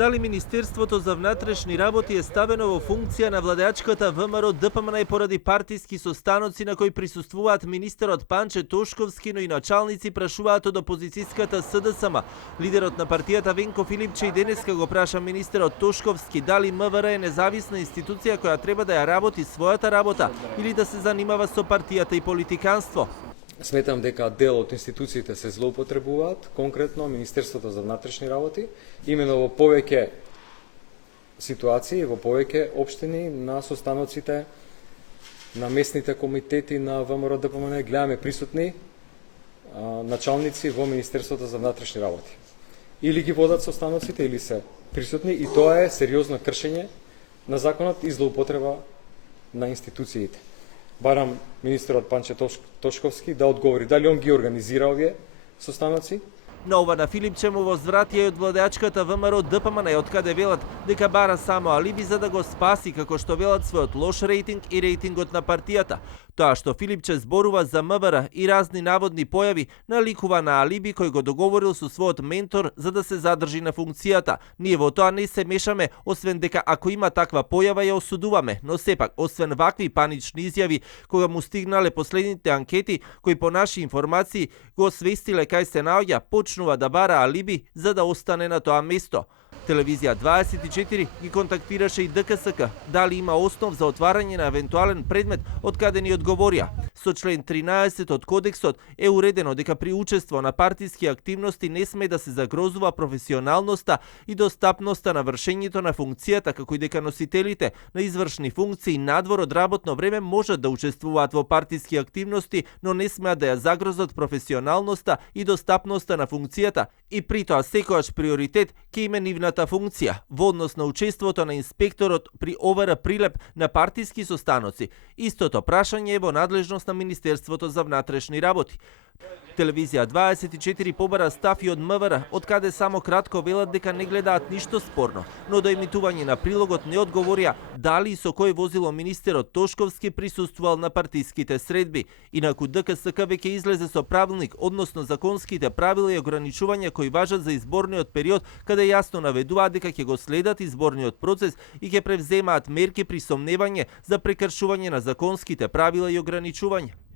Дали Министерството за внатрешни работи е ставено во функција на владеачката ВМРО ДПМН поради партиски состаноци на кои присуствуваат министерот Панче Тошковски, но и началници прашуваат од опозицијската СДСМ. Лидерот на партијата Венко Филипче и денеска го праша министерот Тошковски дали МВР е независна институција која треба да ја работи својата работа или да се занимава со партијата и политиканство. Сметам дека дел од институциите се злоупотребуваат, конкретно Министерството за внатрешни работи, имено во повеќе ситуации, во повеќе општини на состаноците на местните комитети на ВМРО ДПМН гледаме присутни началници во Министерството за внатрешни работи. Или ги водат состаноците, или се присутни, и тоа е сериозно кршење на законот и злоупотреба на институциите. Барам министерот Панче Тошковски да одговори дали он ги организира овие состаноци. На ова на Филипче му возвратија и од владеачката ВМРО ДПМН, од каде велат дека бара само алиби за да го спаси, како што велат, својот лош рейтинг и рейтингот на партијата. Тоа што Филипче зборува за МВР и разни наводни појави наликува на алиби кој го договорил со својот ментор за да се задржи на функцијата. Ние во тоа не се мешаме, освен дека ако има таква појава ја осудуваме, но сепак, освен вакви панични изјави, кога му стигнале последните анкети, кои по наши информации го свестиле кај се наоѓа, почнува да бара алиби за да остане на тоа место. Телевизија 24 ги контактираше и ДКСК дали има основ за отварање на евентуален предмет, од каде ни одговорија. Со член 13 од Кодексот е уредено дека при учество на партиски активности не сме да се загрозува професионалноста и достапноста на вршењето на функцијата, како и дека носителите на извршни функции надвор од работно време можат да учествуваат во партиски активности, но не смеат да ја загрозат професионалноста и достапноста на функцијата и при тоа секојаш приоритет ќе има нивната функција во однос на учеството на инспекторот при овера прилеп на партиски состаноци. Истото прашање е во надлежност на Министерството за внатрешни работи. Телевизија 24 побара став и од МВР, од каде само кратко велат дека не гледаат ништо спорно, но до емитување на прилогот не одговорија дали и со кој возило министерот Тошковски присуствувал на партиските средби. Инаку ДКСК веќе излезе со правилник, односно законските правила и ограничувања кои важат за изборниот период, каде јасно наведуваат дека ќе го следат изборниот процес и ќе превземаат мерки при сомневање за прекршување на законските правила и ограничувања.